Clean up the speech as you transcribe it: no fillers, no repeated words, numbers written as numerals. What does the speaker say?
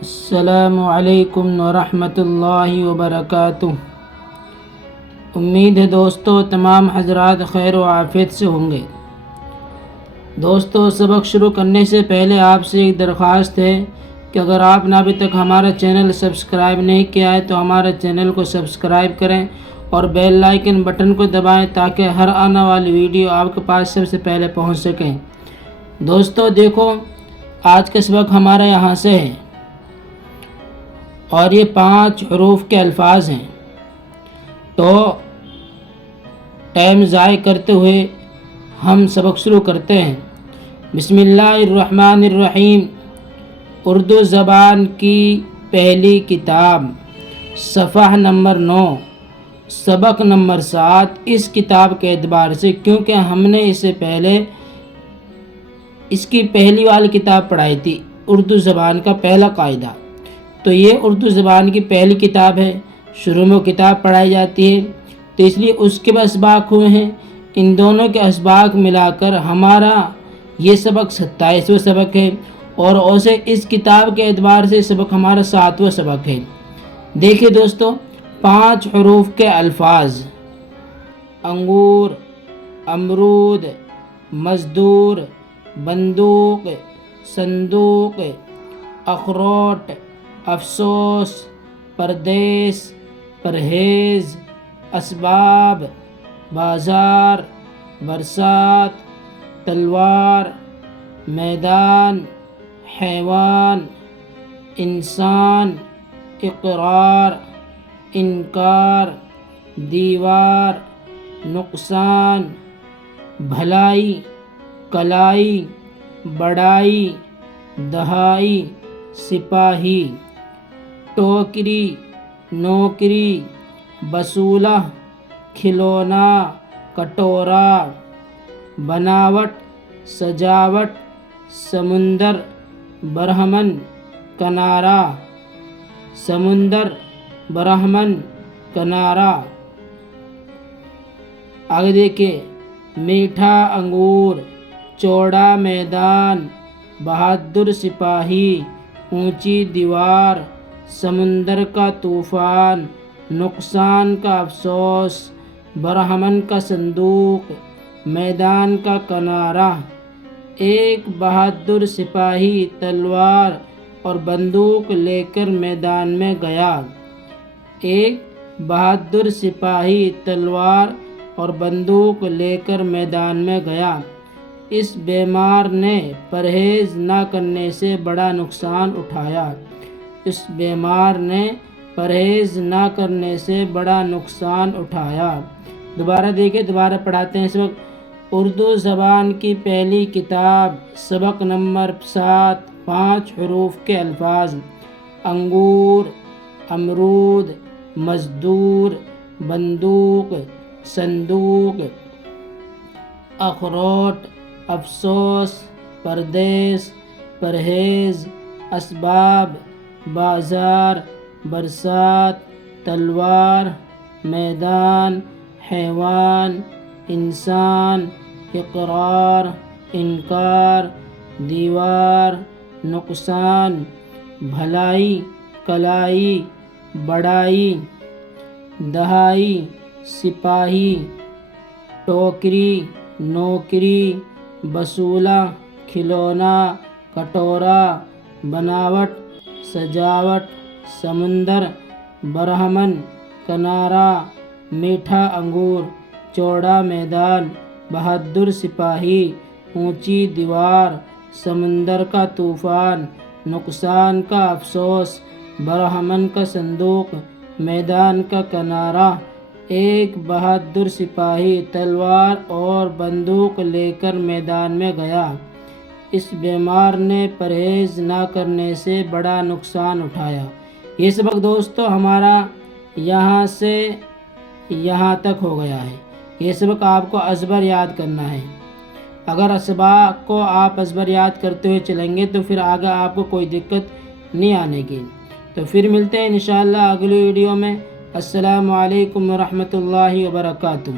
السلام علیکم ورحمۃ اللہ وبرکاتہ۔ امید ہے دوستو تمام حضرات خیر و عافیت سے ہوں گے۔ دوستو سبق شروع کرنے سے پہلے آپ سے ایک درخواست ہے کہ اگر آپ نے ابھی تک ہمارا چینل سبسکرائب نہیں کیا ہے تو ہمارے چینل کو سبسکرائب کریں اور بیل آئیکن بٹن کو دبائیں تاکہ ہر آنے والی ویڈیو آپ کے پاس سب سے پہلے پہنچ سکیں۔ دوستو دیکھو آج کا سبق ہمارا یہاں سے ہے اور یہ 5 حروف کے الفاظ ہیں، تو ٹائم ضائع کرتے ہوئے ہم سبق شروع کرتے ہیں۔ بسم اللہ الرحمن الرحیم۔ اردو زبان کی پہلی کتاب، صفحہ نمبر 9، سبق نمبر 7۔ اس کتاب کے اعتبار سے کیونکہ ہم نے اس سے پہلے اس کی پہلی والی کتاب پڑھائی تھی، اردو زبان کا پہلا قاعدہ، تو یہ اردو زبان کی پہلی کتاب ہے، شروع میں کتاب پڑھائی جاتی ہے، تو اس لیے اس کے بھی اسباق ہوئے ہیں۔ ان دونوں کے اسباق ملا کر ہمارا یہ سبق 27واں سبق ہے، اور اسے اس کتاب کے اعتبار سے سبق ہمارا 7واں سبق ہے۔ دیکھیے دوستو 5 حروف کے الفاظ: انگور، امرود، مزدور، بندوق، صندوق، اخروٹ، افسوس، پردیس، پرہیز، اسباب، بازار، برسات، تلوار، میدان، حیوان، انسان، اقرار، انکار، دیوار، نقصان، بھلائی، کلائی، بڑائی، دہائی، سپاہی، ٹوکری، نوکری، بسولہ، کھلونا، کٹورا، بناوٹ، سجاوٹ، سمندر، برہمن، کنارہ، سمندر، برہمن، کنارہ۔ آگے دیکھیں، میٹھا انگور، چوڑا میدان، بہادر سپاہی، اونچی دیوار، سمندر کا طوفان، نقصان کا افسوس، برہمن کا صندوق، میدان کا کنارہ۔ ایک بہادر سپاہی تلوار اور بندوق لے کر میدان میں گیا۔ ایک بہادر سپاہی تلوار اور بندوق لے کر میدان میں گیا۔ اس بیمار نے پرہیز نہ کرنے سے بڑا نقصان اٹھایا۔ اس بیمار نے پرہیز نہ کرنے سے بڑا نقصان اٹھایا۔ دوبارہ دیکھیں، دوبارہ پڑھاتے ہیں سبق۔ اردو زبان کی پہلی کتاب، سبق نمبر 7، 5 حروف کے الفاظ: انگور، امرود، مزدور، بندوق، صندوق، اخروٹ، افسوس، پردیس، پرہیز، اسباب، بازار، برسات، تلوار، میدان، حیوان، انسان، اقرار، انکار، دیوار، نقصان، بھلائی، کلائی، بڑائی، دہائی، سپاہی، ٹوکری، نوکری، بسولہ، کھلونا، کٹورا، بناوٹ، سجاوٹ، سمندر، برہمن، کنارہ، میٹھا انگور، چوڑا میدان، بہادر سپاہی، اونچی دیوار، سمندر کا طوفان، نقصان کا افسوس، برہمن کا صندوق، میدان کا کنارہ۔ ایک بہادر سپاہی تلوار اور بندوق لے کر میدان میں گیا۔ اس بیمار نے پرہیز نہ کرنے سے بڑا نقصان اٹھایا۔ یہ سبق دوستو ہمارا یہاں سے یہاں تک ہو گیا ہے۔ یہ سبق آپ کو ازبر یاد کرنا ہے۔ اگر اسباق کو آپ ازبر یاد کرتے ہوئے چلیں گے تو پھر آگے آپ کو کوئی دقت نہیں آنے گی۔ تو پھر ملتے ہیں انشاءاللہ اگلی ویڈیو میں۔ السلام علیکم ورحمۃ اللہ وبرکاتہ۔